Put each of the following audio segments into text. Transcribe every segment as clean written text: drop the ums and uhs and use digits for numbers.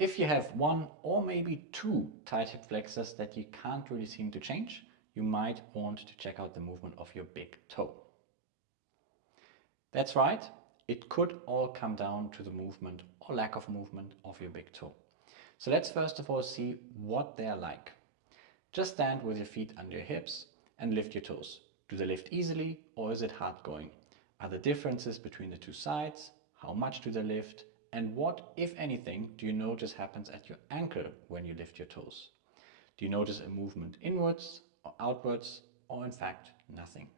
If you have one or maybe two tight hip flexors that you can't really seem to change, you might want to check out the movement of your big toe. That's right, it could all come down to the movement or lack of movement of your big toe. So let's first of all see what they're like. Just stand with your feet under your hips and lift your toes. Do they lift easily or is it hard going? Are there differences between the two sides? How much do they lift? And what, if anything, do you notice happens at your ankle when you lift your toes? Do you notice a movement inwards or outwards, or in fact nothing?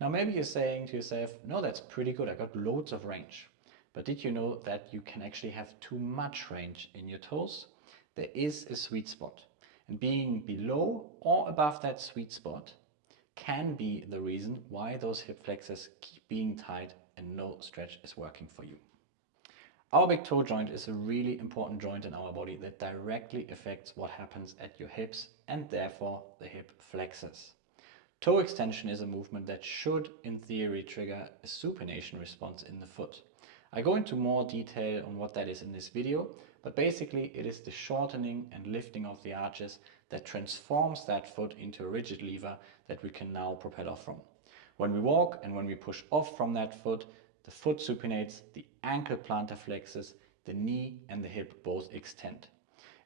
Now maybe you're saying to yourself, no, that's pretty good, I got loads of range. But did you know that you can actually have too much range in your toes? There is a sweet spot, and being below or above that sweet spot can be the reason why those hip flexors keep being tight and no stretch is working for you. Our big toe joint is a really important joint in our body that directly affects what happens at your hips and therefore the hip flexors. Toe extension is a movement that should, in theory, trigger a supination response in the foot. I go into more detail on what that is in this video, but basically it is the shortening and lifting of the arches that transforms that foot into a rigid lever that we can now propel off from. When we walk and when we push off from that foot, the foot supinates, the ankle plantar flexes, the knee and the hip both extend.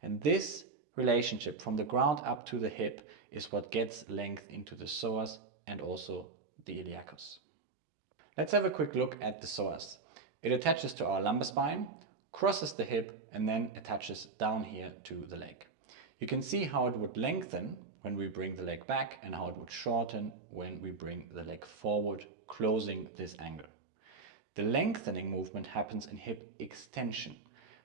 And this relationship from the ground up to the hip is what gets length into the psoas and also the iliacus. Let's have a quick look at the psoas. It attaches to our lumbar spine, crosses the hip and then attaches down here to the leg. You can see how it would lengthen when we bring the leg back and how it would shorten when we bring the leg forward, closing this angle. The lengthening movement happens in hip extension,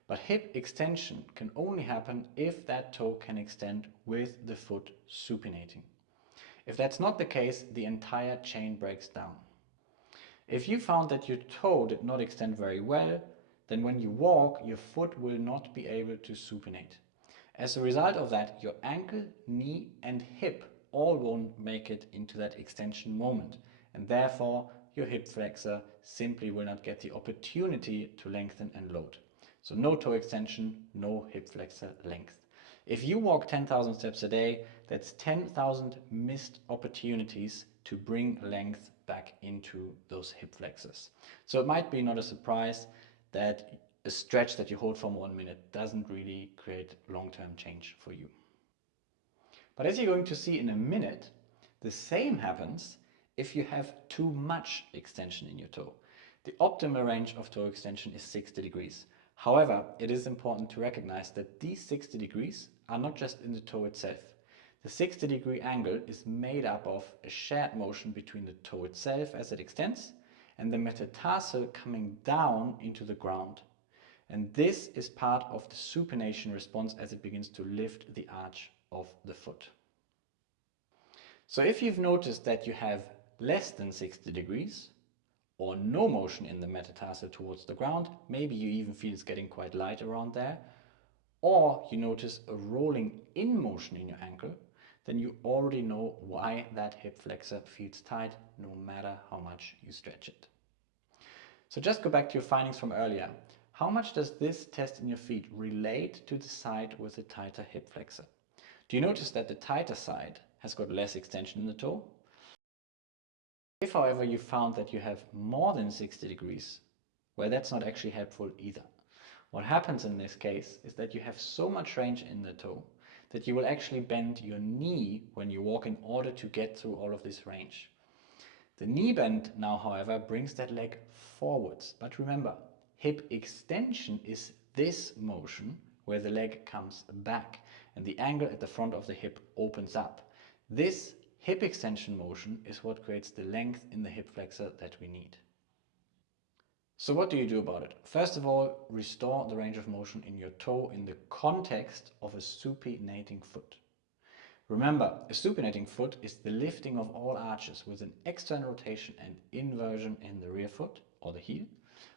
but hip extension can only happen if that toe can extend with the foot supinating. If that's not the case, the entire chain breaks down. If you found that your toe did not extend very well, then when you walk, your foot will not be able to supinate. As a result of that, your ankle, knee and hip all won't make it into that extension moment, and therefore your hip flexor simply will not get the opportunity to lengthen and load. So no toe extension, no hip flexor length. If you walk 10,000 steps a day, that's 10,000 missed opportunities to bring length back into those hip flexors. So it might be not a surprise that a stretch that you hold for 1 minute doesn't really create long-term change for you. But as you're going to see in a minute, the same happens if you have too much extension in your toe. The optimal range of toe extension is 60 degrees. However, it is important to recognize that these 60 degrees are not just in the toe itself. The 60-degree angle is made up of a shared motion between the toe itself as it extends and the metatarsal coming down into the ground. And this is part of the supination response as it begins to lift the arch of the foot. So if you've noticed that you have less than 60 degrees or no motion in the metatarsal towards the ground, maybe you even feel it's getting quite light around there, or you notice a rolling in motion in your ankle, then you already know why that hip flexor feels tight no matter how much you stretch it. So just go back to your findings from earlier. How much does this test in your feet relate to the side with the tighter hip flexor? Do you notice that the tighter side has got less extension in the toe? If, however, you found that you have more than 60 degrees, well, that's not actually helpful either. What happens in this case is that you have so much range in the toe that you will actually bend your knee when you walk in order to get through all of this range. The knee bend now, however, brings that leg forwards. But remember, hip extension is this motion where the leg comes back and the angle at the front of the hip opens up. This hip extension motion is what creates the length in the hip flexor that we need. So what do you do about it? First of all, restore the range of motion in your toe in the context of a supinating foot. Remember, a supinating foot is the lifting of all arches with an external rotation and inversion in the rear foot or the heel,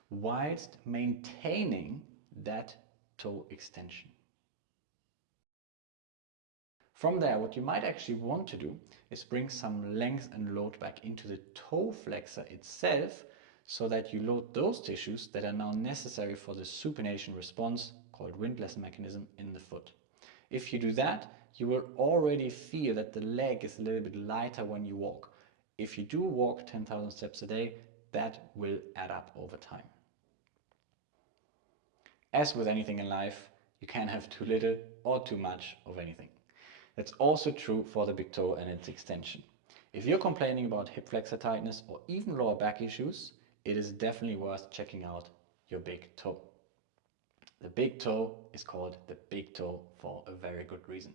whilst maintaining that toe extension. From there, what you might actually want to do is bring some length and load back into the toe flexor itself so that you load those tissues that are now necessary for the supination response, called windlass mechanism, in the foot. If you do that, you will already feel that the leg is a little bit lighter when you walk. If you do walk 10,000 steps a day, that will add up over time. As with anything in life, you can't have too little or too much of anything. That's also true for the big toe and its extension. If you're complaining about hip flexor tightness or even lower back issues, it is definitely worth checking out your big toe. The big toe is called the big toe for a very good reason.